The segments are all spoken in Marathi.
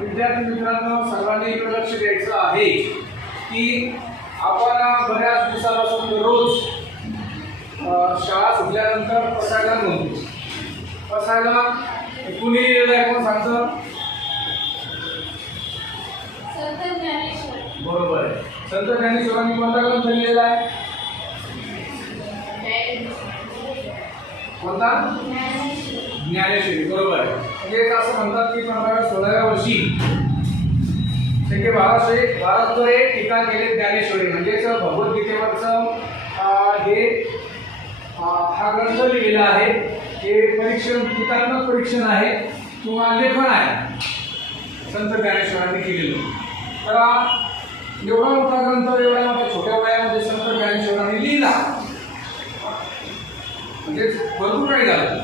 विद्यार्थी मित्रांनो सर्वांनी इकडे लक्ष द्यायचं आहे की आपण बऱ्याच दिवसापासून अ, शाळा सुटल्यानंतर पसायला म्हणतो पसायला कुणी लिहिलेलं आहे कोण सांगतं? बरोबर आहे. संत ज्ञानेश्वरांनी कोणता ग्रंथ लिहिलेला आहे? कोणता ज्ञानेश्वरी बरोबर. आहे म्हणजे असं म्हणतात की पंधराव्या सोळाव्या वर्षी त्यांचे बाराशे बाराद्वारे टीका केले ज्ञानेश्वरी म्हणजेच भगवद्गीतेवरचं हे हा ग्रंथ लिहिलेला आहे. हे परीक्षण टीकात्मक परीक्षण आहे. किंवा लेखन आहे. संत ज्ञानेश्वरांनी केलेलं. तर एवढा मोठा ग्रंथ एवढ्या मोठ्या छोट्या वयामध्ये संत ज्ञानेश्वरांनी लिहिला. म्हणजे भरपूर वेळ झालं.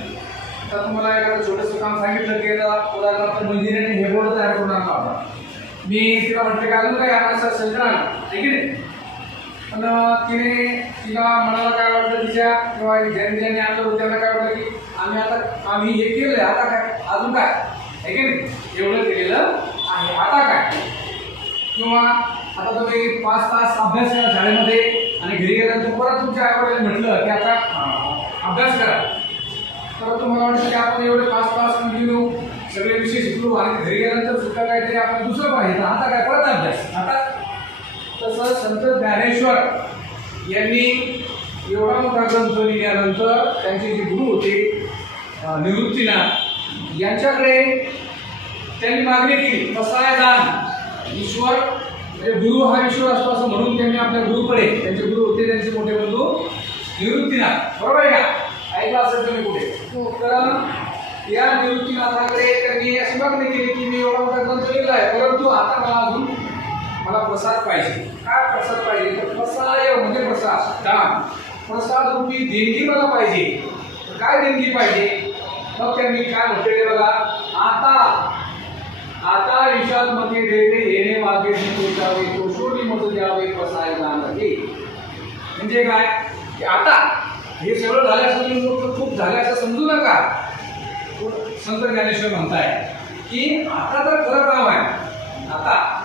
तर तुम्हाला एखादं छोटंसं काम सांगितलं की आता उदाहरणार्थ मंदिराने हे बोर्ड तयार करून आणला होता. मी तिला म्हटलं की अजून काही आणायचं असेल तर आण. आहे की नाही? पण तिने तिला मनाला काय वाटलं तिच्या किंवा ज्यांनी ज्यांनी आणलं होतं त्यांना काय वाटलं की आम्ही आता आम्ही हे केलंय आता काय? अजून काय? आहे की नाही? एवढं केलेलं आहे. आता काय? किंवा आता तुम्ही पाच तास अभ्यास केला शाळेमध्ये आणि घरी गेल्यानंतर परत तुमच्या आईवडिलांनी म्हटलं की आता अभ्यास करा. तर तुम्हाला वाटतं की आपण एवढे पाच पाच कंटिन्यू सगळे विषय शिकलो आणि घरी गेल्यानंतर सुद्धा काहीतरी आपण दुसरं पाहिजे आता काय? परत अभ्यास. आता तसं संत ज्ञानेश्वर यांनी एवढा मोठा ग्रंथ लिहिल्यानंतर त्यांचे जे गुरु होते निवृत्तीनाथ यांच्याकडे त्यांनी मागणी केली. कसाय दान ईश्वर म्हणजे गुरु हा ईश्वर असतो असं म्हणून त्यांनी आपल्या गुरुकडे त्यांचे गुरु होते त्यांचे मोठे बंधू निवृत्तीनाथ बरोबर आहे का? ऐकलं असेल तुम्ही कुठे? तर या निवृत्तीनाथाकडे त्यांनी अशी मागणी केली की मी एवढा मोठा ग्रंथ लिहिला आहे परंतु आता मला अजून मला प्रसाद पाहिजे. काय प्रसाद पाहिजे? तर प्रसाद म्हणजे प्रसाद. दान. प्रसाद रूपी देणगी मला पाहिजे. तर काय देणगी पाहिजे? मग त्यांनी काय म्हटलेले बघा? आता. आता विषादमध्ये देणे येणे मागे पोचावे कोशोरी मत द्यावे दान हे म्हणजे काय? की आता हे सगळं झालं असं तुम्ही फक्त खूप झालं असं समजू नका. संत ज्ञानेश्वर म्हणताय की आता तर खरं काम आहे. आता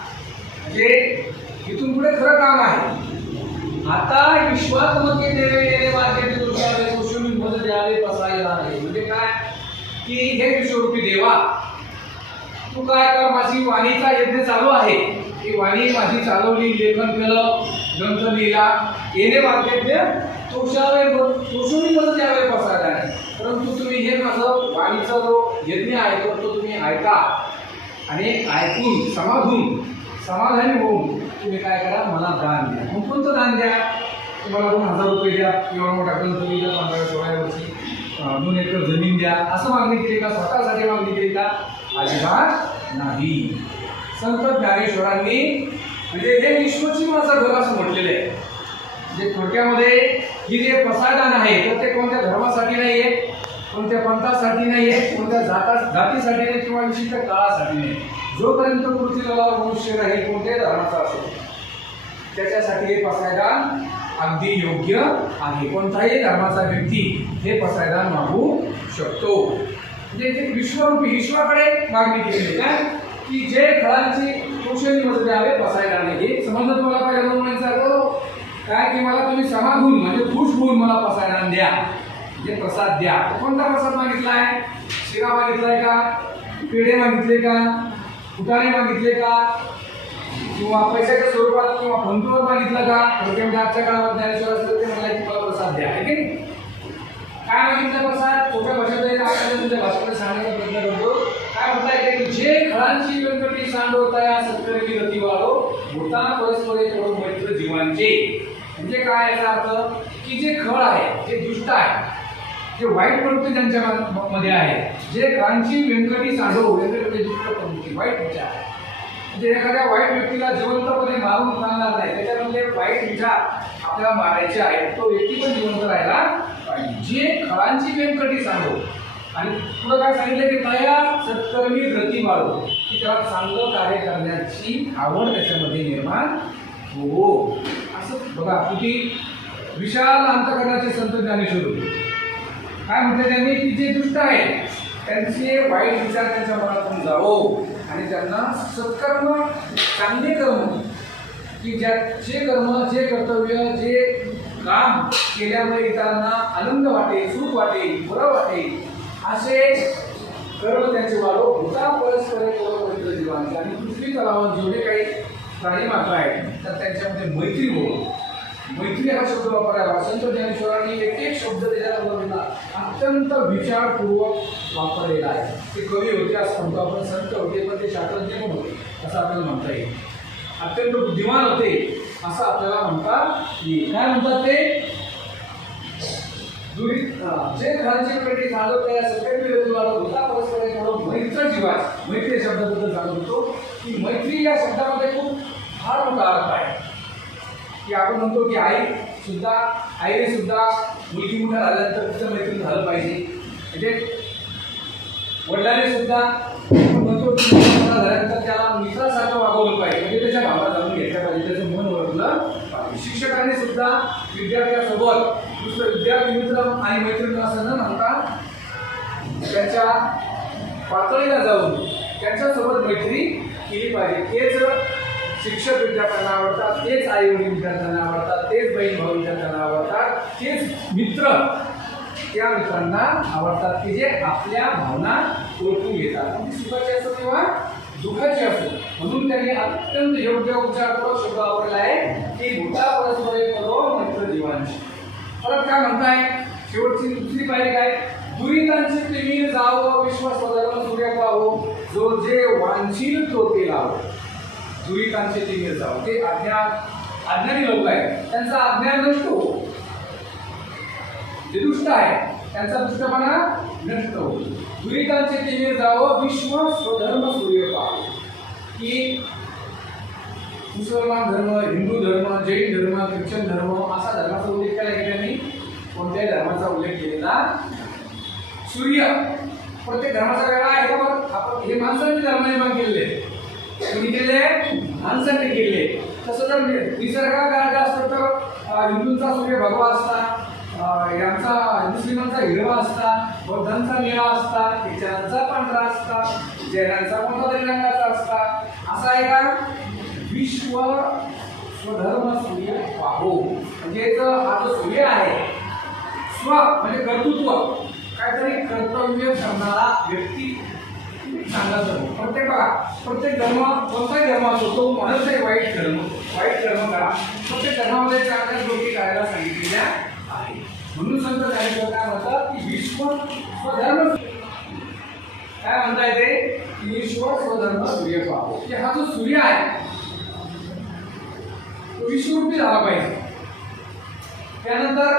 म्हणजे इथून पुढे खरं काम आहे. आता विश्वासमध्ये देवे येणे दुर्गावे द्यावे म्हणजे काय? की हे विश्वरूपी देवा तू काय कर? माझी वाणीचा यज्ञ चालू आहे. ही वाणी माझी चालवली लेखन केलं. ग्रंथ लिहिला. येणे वाक्यज्ञ तोषावे तोषुमी मत द्यावे बसायला आहे परंतु तुम्ही हे माझं वाणीचा जो यज्ञ आहे तो तो तुम्ही ऐका. आणि ऐकून समाधून समाधानी होऊन तुम्ही काय करा मला दान द्या. मग कोणतं दान द्या? तुम्हाला दोन हजार रुपये द्या किंवा मोठा ग्रंथ लिहिला पंधरा सोळा वर्षी. दोन एकर जमीन द्या. असं मागणी केली का? स्वतःसाठी मागणी केली का? अजिबात नाही. संत ज्ञानेश्वरांनी म्हणजे हे विश्वची माझं घर असं म्हटलेलं आहे. म्हणजे थोडक्यामध्ये ही जे प्रसादान आहे तर ते कोणत्या धर्मासाठी नाही आहे कोणत्या पंथासाठी नाही आहे कोणत्या जाता जातीसाठी नाही किंवा विशिष्ट काळासाठी नाही. जोपर्यंत पृथ्वीला मनुष्य राहील कोणत्याही धर्माचा असेल त्याच्यासाठी हे पसायदान अगदी योग्य आहे. कोणताही धर्माचा व्यक्ती हे पसायदान मागू शकतो. म्हणजे ते विश्वरूपी विश्वाकडे मागणी केली आहे काय की जे फळांची कौशल्य मदत बसायला नाही हे समजत मला पाहिजे म्हणून विचारतो काय की मला तुम्ही समाधून म्हणजे खुश होऊन मला पसायला द्या. म्हणजे प्रसाद द्या. कोणता प्रसाद मागितलाय? शिरा मागितलाय का? पेढे मागितले का? फुटाणे मागितले का? किंवा पैशाच्या स्वरूपात किंवा फंतूवर मागितलं का? म्हणजे आजच्या काळात ज्ञानेश्वर असेल ते मला की मला प्रसाद द्या. आहे की नाही? काय मागितलं प्रसाद? छोट्या भाषेत आपल्याला तुझ्या भाषेमध्ये व्यंकटी सांडवता या सत्कर्मी गती वाढो भूता परस्परे करून मैत्र जीवांचे. म्हणजे काय याचा अर्थ? की जे खळ आहे जे दुष्ट आहे जे वाईट प्रवृत्ती त्यांच्या म- मध्ये आहे जे कांची व्यंकटी सांडो व्यंकटी दुष्ट प्रवृत्ती वाईट विचार म्हणजे एखाद्या वाईट व्यक्तीला जिवंतपणे मारून चालणार नाही त्याच्यामध्ये वाईट विचार आपल्याला मारायचे आहेत. तो व्यक्ती पण जिवंत राहायला पाहिजे. जे खळांची व्यंकटी सांगो आणि पुढं काय सांगितलं की तया सत्कर्मी गती बाळू की त्याला चांगलं कार्य करण्याची आवड त्याच्यामध्ये निर्माण हो. असं बघा किती विशाल अंतकरणाचे संत ज्ञानेश्वर होते. काय म्हटलं त्यांनी? की जे दुष्ट आहे त्यांचे वाईट विचार त्यांच्या मनातून जावो. आणि त्यांना सत्कर्म चांगले कर्म की ज्या जे कर्म जे कर्तव्य जे काम केल्यामुळे इतरांना आनंद वाटेल सुख वाटेल बरं वाटेल असे कर्म त्यांचे वाढो होता परस्पर पवित्र जीवांचे. आणि पृथ्वी तलावात जेवढे काही प्राणी मात्र आहेत तर त्यांच्यामध्ये मैत्री हो मैत्री हा शब्द वापरायला संत ज्ञानेश्वरांनी एक एक शब्द त्याच्याबरोबर अत्यंत विचारपूर्वक वापरलेला आहे. ते कवी होते असं म्हणतो आपण संत होते पण ते शास्त्रज्ञ पण होते असं आपल्याला म्हणता येईल. अत्यंत बुद्धिमान होते असं आपल्याला म्हणता येईल. काय म्हणतात ते? दुरी जे खालची पेटी झालं त्या सगळ्या विरोधीवाला होता परस्पर म्हणून मैत्र जीवास मैत्री शब्दाबद्दल सांगत होतो की मैत्री या शब्दामध्ये खूप फार मोठा अर्थ आहे. की आपण म्हणतो की आई सुद्धा आईने सुद्धा मुलगी मोठ्या झाल्यानंतर तिचं मैत्री झालं पाहिजे. म्हणजे वडिलांनी सुद्धा म्हणतो झाल्यानंतर त्याला मित्रासारखं वागवलं पाहिजे. म्हणजे त्याच्या भावना जाणून घेतल्या पाहिजे त्याचं मन ओळखलं पाहिजे. शिक्षकांनी सुद्धा विद्यार्थ्यासोबत विद्यार्थी मित्र आणि मैत्रिणी असं न म्हणता त्याच्या पातळीला जाऊन त्यांच्यासोबत मैत्री केली पाहिजे. तेच शिक्षक विद्यार्थ्यांना आवडतात तेच आई वडील विद्यार्थ्यांना आवडतात तेच बहीण भाऊ विद्यार्थ्यांना आवडतात तेच मित्र त्या मित्रांना आवडतात की जे आपल्या भावना ओळखून घेतात. ती सुखाची असो किंवा दुःखाची असो म्हणून त्यांनी अत्यंत योग्य उच्चारपूर्वक शब्द वापरला आहे की भूता परस्परे करो मित्र जीवांशी परत काय म्हणताय? शेवटची दुसरी पायरी काय? दुरितांची तिमीर जाव विश्वास धर्म सूर्य पाहो जो जे वांछील तो ते लावो. दुरितांचे तिमीर जाव. ते आज्ञा अज्ञानी लोक आहेत. त्यांचा अज्ञान नष्ट हो जे दुष्ट आहे त्यांचा दुष्टपणा नष्ट हो दुरितांचे तिमीर जावो विश्व स्वधर्म सूर्य पाहो की मुसलमान धर्म हिंदू धर्म जैन धर्म ख्रिश्चन धर्म असा धर्माचा उल्लेख केला की त्यांनी कोणत्याही धर्माचा उल्लेख केलेला सूर्य प्रत्येक धर्माचा वेगळा आहे का आपण हे माणसांनी धर्म निर्माण केलेले कोणी केले? माणसांनी केले. तसं जर म्हणजे निसर्गात असतं तर हिंदूंचा सूर्य भगवा असता यांचा मुस्लिमांचा हिरवा असता बौद्धांचा निळा असता ख्रिश्चनांचा पांढरा असता जैनांचा कोणता तरी रंगाचा असता. असा आहे विश्व स्वधर्म सूर्य वाहो म्हणजे हा जो सूर्य आहे स्व म्हणजे कर्तृत्व. काहीतरी कर्तव्य करणारा व्यक्ती चांगला धर्म. प्रत्येक बघा प्रत्येक धर्म कोणताही धर्म असतो तो म्हणत वाईट धर्म. वाईट धर्म करा. प्रत्येक धर्मामध्ये चांगल्या गोष्टी करायला सांगितलेल्या आहे म्हणून संत ज्ञानेश्वर काय म्हणतात की विश्व स्वधर्म काय म्हणता येते की ईश्वर स्वधर्म सूर्य पाहो. की म्हणजे हा जो सूर्य आहे विश्वरूपी झाला पाहिजे. त्यानंतर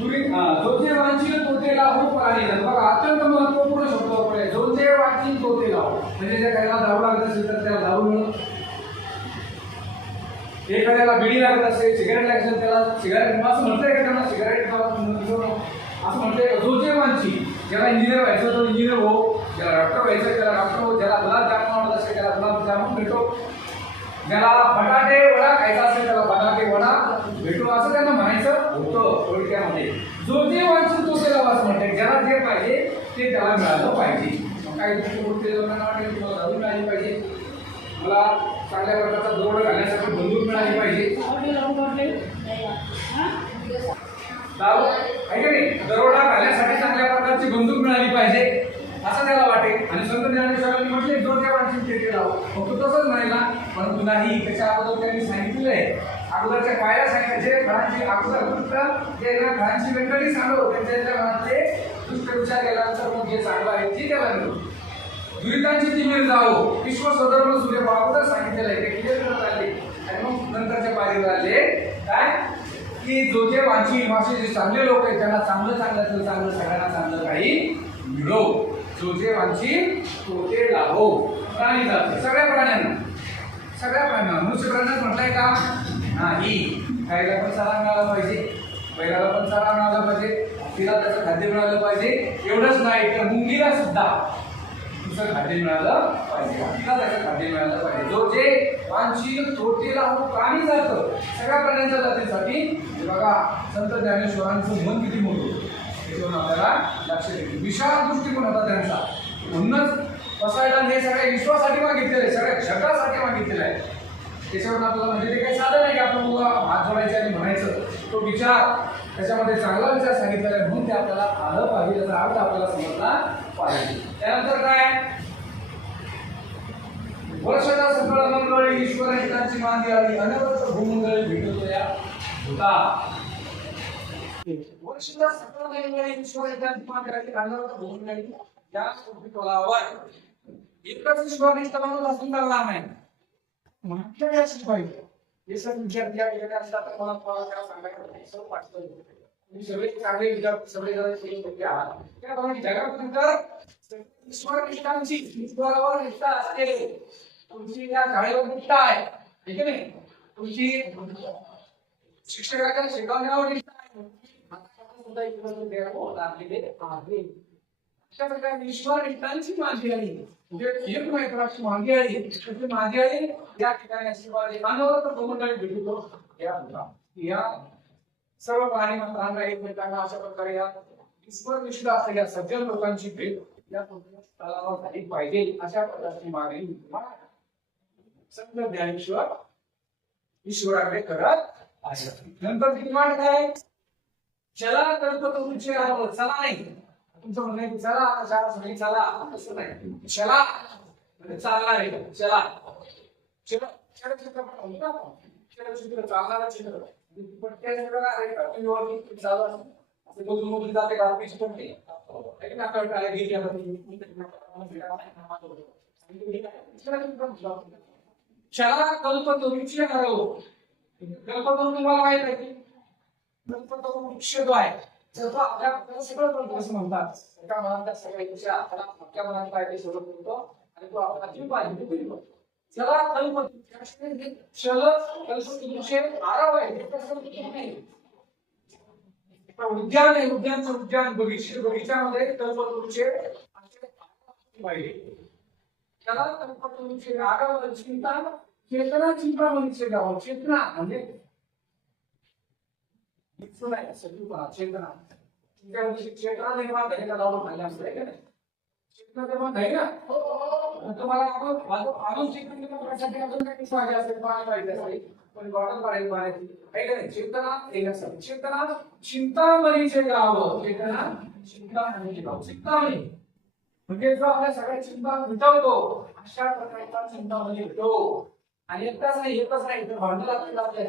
दुरी अं, जो जे वांछील तो ते प्राणी बघा अत्यंत महत्त्वपूर्ण शब्द वापरले जो जे वांछील तो ते म्हणजे ज्या काही धावू लागत असेल तर त्याला धावू मिळत एखाद्याला बिडी लागत असेल सिगारेट लागत असेल त्याला सिगारेट असं म्हणतंय का त्यांना? सिगारेट असं म्हणतंय जो जे वांची ज्याला इंजिनियर व्हायचं तो इंजिनियर हो ज्याला डॉक्टर व्हायचं त्याला डॉक्टर हो ज्याला गुलाबजामुन आवडत असेल त्याला गुलाबजामुन भेटो. ज्याला बटाटे वडा खायचा असेल त्याला बटाटे वडा भेटू असं त्यांना म्हणायचं होतं थोडक्यामध्ये. जो जे वाचतो तो त्याला वाच म्हणते. ज्याला जे पाहिजे ते त्याला मिळालं पाहिजे. काही गोष्टी लोकांना वाटेल तुम्हाला घालून मिळाली पाहिजे. मला चांगल्या प्रकारचा दरोडा घालण्यासाठी बंदूक मिळाली पाहिजे. दारू आहे का नाही? दरोडा घालण्यासाठी चांगल्या प्रकारची बंदूक मिळाली पाहिजे. असं त्याला वाटेल. आणि संत ज्ञानेश्वरांनी म्हटले जो त्या माणसाने ते केला मग तसंच नाही परंतु नाही त्याच्या अगोदर त्यांनी सांगितलेलं आहे. अगोदरच्या कायला सांगितलं जे फळांची अगोदर फक्त जे ना फळांची वेगळी सांगतो त्यांच्या त्या मनातले दुष्ट विचार केल्यानंतर मग जे चांगलं आहे ते त्याला मिळतो दुरितांची तिमीर जाओ विश्व स्वधर्म सूर्य अगोदर सांगितलेलं आहे ते क्लिअर करत आले. आणि मग नंतरच्या पायरीवर आले. काय? की जो जे वांची वाचे जे चांगले लोक आहेत त्यांना चांगलं चांगलं चांगलं सगळ्यांना चांगलं काही मिळो. जो जे वांची तो ते लाभो प्राणी जाते सगळ्या प्राण्यांना. सगळ्या प्राण्यांना मनुष्य प्राण्यात म्हटलंय का? नाही. गायला पण चारा मिळाला पाहिजे. बैलाला पण चारा मिळाला पाहिजे. तिला त्याचं खाद्य मिळालं पाहिजे. एवढंच नाही तर मुंगीला सुद्धा तुझं खाद्य मिळालं पाहिजे. तिला त्याचं खाद्य मिळालं पाहिजे. जो जे वांछील तोटेला हो प्राणी जातं सगळ्या प्राण्यांच्या जातीसाठी बघा संत ज्ञानेश्वरांचं मन किती मोठं त्याच्यावरून आपल्याला लक्ष देते. विशाल दृष्टिकोन होता त्यांचा. म्हणूनच बसायला हे सगळ्या विश्वासाठी मागितलेलं आहे सगळ्या जगासाठी मागितलेलं आहे. त्याच्यावरून आपल्याला म्हणजे ते काही साधन आहे की आपण मुला हात जोडायचं आणि म्हणायचं. तो विचार त्याच्यामध्ये चांगला विचार सांगितलेला आहे म्हणून ते आपल्याला आलं पाहिजे त्याचा अर्थ आपल्याला समजला पाहिजे. त्यानंतर काय? वर्षाचा सकळ मंगळ ईश्वर हितांची मान आली अनवरत भूमंगळ भेटतो या होता वर्षाचा सकळ मंगळ ईश्वर हितांची मांदी आली अनवरत भूमंगळ या तोलावर एकच ईश्वर निष्ठ माणूस असून चालणार नाही मागच्या वेळेस पाहिजे हे सर या ठिकाणी असतात मला तुम्हाला सर्व वाटतं तुम्ही सगळे चांगले विद्यार्थी सगळे जण ईश्वर निष्ठांची ईश्वरावर निष्ठा असते तुमची या शाळेवर निष्ठा आहे. ठीक आहे नाही तुमची शिक्षकाच्या शिकवण्यावर निष्ठा आहे. अशा प्रकारे ईश्वर निष्ठांची आली म्हणजे एक मागे आली मागे आली या ठिकाणी अशी वाली तर भूमंडळी भेटतो या या सर्व प्राणी मंत्रांना एकमेकांना अशा प्रकारे या ईश्वर निष्ठा असलेल्या सज्जन लोकांची भेट या तलावर झाली पाहिजे अशा प्रकारची मागणी संत ज्ञानेश्वर ईश्वराकडे करत आहे नंतर निर्माण काय? चला कल्पतरूचे राहावं चला नाही. तुमचं म्हणणं आहे की चला आता शाळा सगळी चला. असं नाही. चला. म्हणजे चालणार आहे. चला. चला. चलचित्र पण ना आपण. चलचित्र चालणारा चित्र. पण त्या सगळं चालू मधून मधून जाते का आपली चला कल्पतरूचे हरव. कल्पतरू तुम्हाला माहीत आहे की? कल्पतरू वृक्ष जो आहे तो आपल्या आपल्याला सगळं कळतो असं म्हणतात एका मनात सगळ्या विषय आपल्याला आपल्या मनात काय ते सगळं कळतो आणि तो आपल्याला जीव पाहिजे तो कळतो चला कल्प चल कल्पतरूचे आराव आहे उद्यान आहे उद्यानचं उद्यान बगीचे बगीच्यामध्ये कल्पतरूचे असे पाहिजे त्याला कल्पतरूचे आगाव चिंता चेतना चिंतामणीचे गाव चेतना म्हणजे इथं चेतना निर्माण लावून आहे का नाही चेतना निर्माण झाली ना तुम्हाला आपण अजून- अजून निर्माण करण्यासाठी अजून काही पाहिजे असेल पाणी पाहिजे असेल पण बॉटल पाहिजे पाण्याची आहे का नाही चेतना येण्यासाठी चेतना चिंतामणीचे गाव चेतना चिंतामणीचे गाव चिंतामणी म्हणजे जो आपल्या सगळ्या चिंता मिटवतो अशा प्रकारचा चिंतामणी होतो आणि एकटाच नाही एकच नाही तर भांडला आपल्याला आपल्या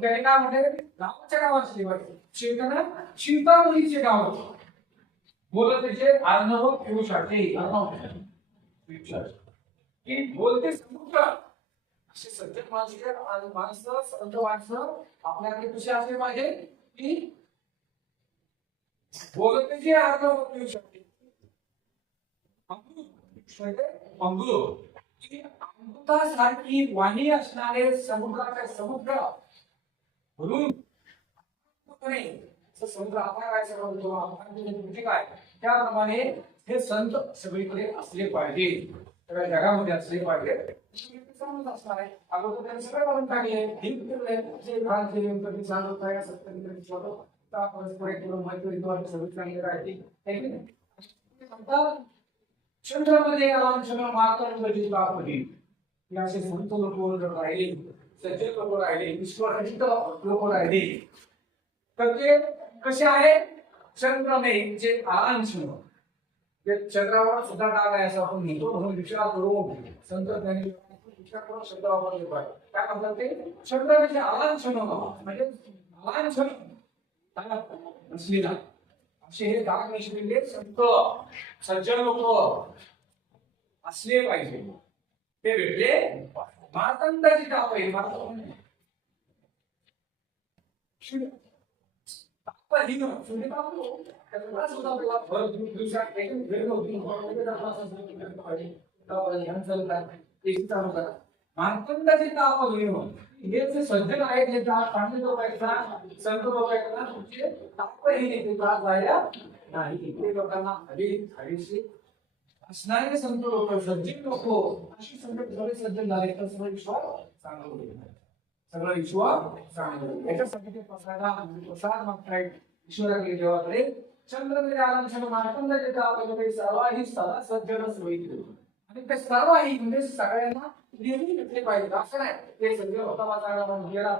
त्याने काय म्हणते गावाच्या गावाची निवड चेतना चिंतामणीचे गाव बोलत त्याचे अर्णव पियुषाचे की बोलते समुद्र असे सज्जन माणसे माणसं संत माणसं आपल्याकडे कसे असले पाहिजे की बोलत त्याचे अर्णव पियुषाचे शकते अमृत अमृतासारखी वाणी असणारे समुद्राचे समुद्र म्हणून संत समुद्र अपारायचा म्हणतो आपण म्हणजे काय त्याप्रमाणे हे संत सगळीकडे असले पाहिजे. सगळ्या जगामध्ये असले पाहिजे. असणार आहे. अगोदर त्यांनी सगळे म्हणून टाकले. हिंद कधी चालवत आहे सत्तर कधी परस्पर एक मैत्रीद्वारे सगळी चांगली राहते नाही? म्हणतात चंद्रामध्ये रामचंद्र मातंग बापदी हे असे संत लोक जर राहिले. सज्जन लोक राहिले ईश्वरहित लोक राहिले. तर ते कसे आहे? चंद्रमेचे जे ते चंद्रावर सुद्धा डाग आहे असं आपण म्हणतो म्हणून विचार करून संत विचार करून शब्द वापरले पाहिजे. काय म्हणतात ते? चंद्र म्हणजे आलांछन म्हणजे आलांछन असलेला. असे हे डाग नसलेले संत सज्जन लोक असले पाहिजे. ते भेटले मातंदाची हो. गाव आहे मातंग. शिव- तापहीन, सुद्धा आपल्याला. दिवसात ते चालू करा. हो? हे? जे सज्जन आहेत हे जा- चांगले लोक आहेत संत लोक आहेत ना, तुमचे तापहीन येते त्रास व्हायला नाही. लोकांना हरी हरीशी असणारे संत लोक सज्जन लोक. अशी संकट सगळे सज्जन झाले तर सगळं विश्वास चांगलं होईल सगळं विश्वास चांगलं होईल याच्यासाठी ते प्रसादा प्रसाद मागतायत ईश्वराकडे देवाकडे. चंद्र आराम मार्तंड जे सर्वाही सदा सज्जनच होईल आणि ते सर्वही म्हणजे सगळ्यांना नेहमी भेटले पाहिजे. असं नाही. ते सगळे होता वाचायला गेला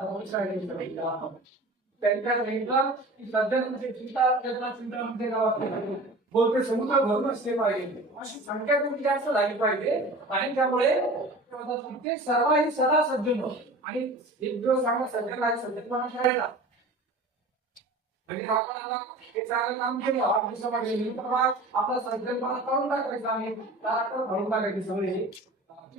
त्यांच्या सांगितलं की सध्या म्हणजे चिंता चिंता म्हणजे गावात बोलते समुद्र भरून असले पाहिजे. अशी संख्या कुठली जास्त झाली पाहिजे? आणि त्यामुळे ते सर्वही सदा सज्जन आणि एक दिवस सांगा सज्जन आहे सज्जनपणा खेळायला म्हणजे आपण आता हे चांगलं काम केलं. आठ दिवसामध्ये नंतर आपला सज्जनपणा काढून टाकायचा आणि त्याला भरून टाकायची सगळे.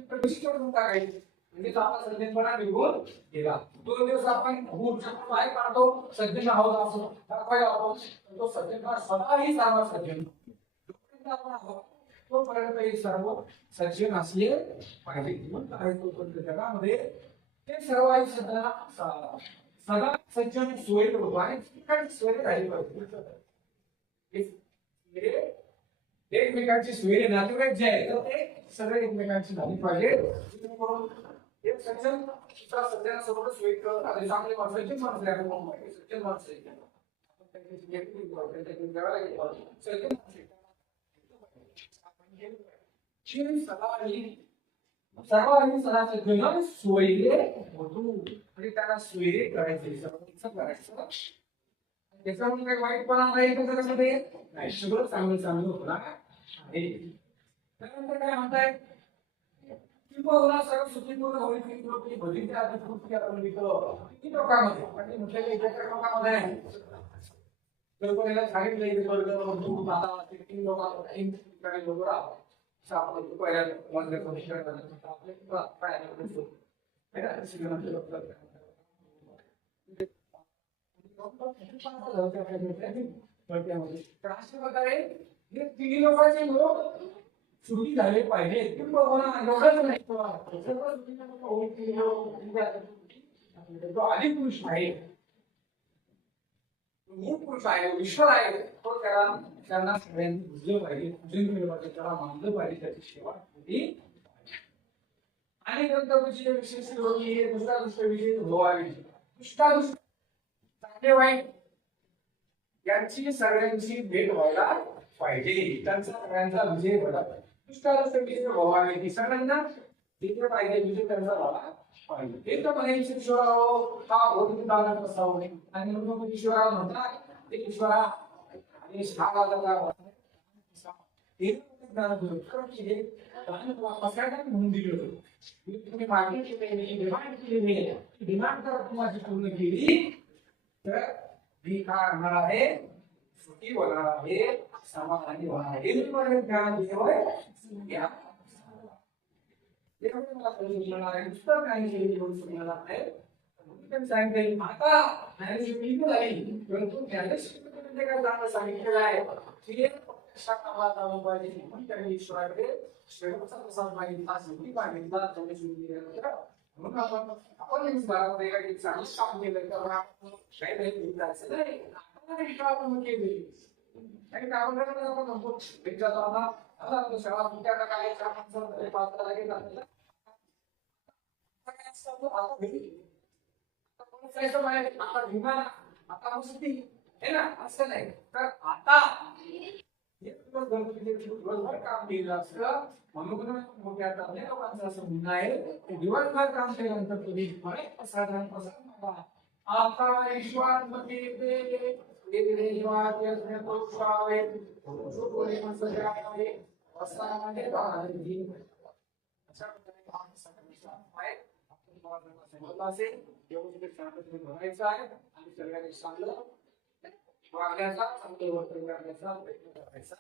प्रतिष्ठा करून टाकायची. म्हणजे तो आपला सज्जनपणा निघून गेला. दोन दिवस आपण गुण काय काढतो सज्जन आहोत असं दाखवायला आपण तो सज्जनपणा सदाही सर्व सज्जन आपण आहोत तोपर्यंत हे सर्व सज्जन असले पाहिजे. म्हणून काय तोपर्यंत जगामध्ये ते सर्व आहे सदा सदा सज्जन सोयी होतो आणि ठिकाणी सोय राहिली पाहिजे. एक- एकमेकांची सोयरे नातेवाईक जे आहे तर ते सगळे एकमेकांची झाली पाहिजे. एक सज्जन दुसरा सज्जनासोबत सोयी आणि चांगले माणसं आहे सज्जन माणसं आहे. आपण सज्जन माणसं आहे. आपण गेलो पाहिजे. शिव सदा सर्वांनी सदा सोयरे होतो म्हणजे त्यांना सोयरे करायचे करायचं करायचं त्याच्यामुळे काही वाईटपणा नाही तर त्याच्यामध्ये नाही सगळं चांगलं चांगलं होणार आहे त्यानंतर काय म्हणताय किंवा सगळं सुखीपूर्ण होईल की लोक भजीच्या आधी कृती आपण लिहितो किती लोकांमध्ये? म्हणजे म्हटलेलं इकडच्या लोकांमध्ये नाही कल्पनेला सांगितलं इथे वर्ग दूर माता ते तीन लोकांमध्ये तीन ठिकाणी लोक राहतात. आपण पहिल्या मध्ये आपले काय श्रीमंत लोक तर अशा प्रकारे हे तिन्ही लोकांचे लोक सुखी झाले पाहिजे. एवढंच नाही. सर्व तो आधी पुरुष आहे. मूळ पुरुष आहे ईश्वर आहे. तो त्याला त्यांना सगळ्यांनी बुजलं पाहिजे. पूजन केलं पाहिजे. त्याला मानलं पाहिजे. त्याची सेवा केली आणि नंतर विषय विशेष दुसरा दुसरा विषय भोवाविषयी दुष्टा दुष्ट चांगले वाईट यांची सगळ्यांची भेट व्हायला पाहिजे. त्यांचा सगळ्यांचा विजय व्हायला पाहिजे. दुष्टा दुसरा विजय भोवाविषयी सगळ्यांना हो, हो, तिथे पाहिजे विजय त्यांचा झाला पाहिजे. ते तर म्हणे ईश्वराव का होती दाना बसावं नाही आणि मग ईश्वरा म्हणतात ते ईश्वरा आणि हा जाता म्हणून दिलं होतं. तुम्ही मागणी केली डिमांड केली डिमांड जर तुम्हाला पूर्ण केली. तर मी काय होणार आहे? सुटी होणार आहे. समाधानी होणार आहे हे तुम्हाला ज्ञान दिलं घ्या त्यामुळे मला समजून मिळणार आहे नुसतं काही केली करून मिळणार नाही म्हणून त्यांनी सांगितलं आता ज्ञानेश्वरी लिहिली झाली परंतु ज्ञानेश्वरी म्हणजे काय चांगलं सांगितलेलं आहे की कशा कामात आलं पाहिजे म्हणून त्यांनी ईश्वराकडे शेवटचा प्रसाद मागितला शेवटी मागितला ज्ञानेश्वरी दिल्यानंतर म्हणून आपण आपण एक घरामध्ये काही चांगलं काम केलं तर आपण काही आणि लिहिलं आपण आपण आता शाळा काय काम पाच लागेल आपल्याला आता विमान आता मुस्ती ना असं नाही तर आता दिवसभर काम केलं असतं म्हणून मोठ्या अनेक लोकांचं असं म्हणणं आहे की दिवसभर काम केल्यानंतर तुम्ही साधारण प्रसन्न आता विश्वास ते देवाचे पुरुषावे पुरुषोत्तमे मत्स्यावे वस्त्रामध्ये अशा आहे आपण असेल बघायचं आहे आणि सगळ्यांनी चांगलं वागण्याचा चांगलं वर्तन करण्याचा प्रयत्न करायचा.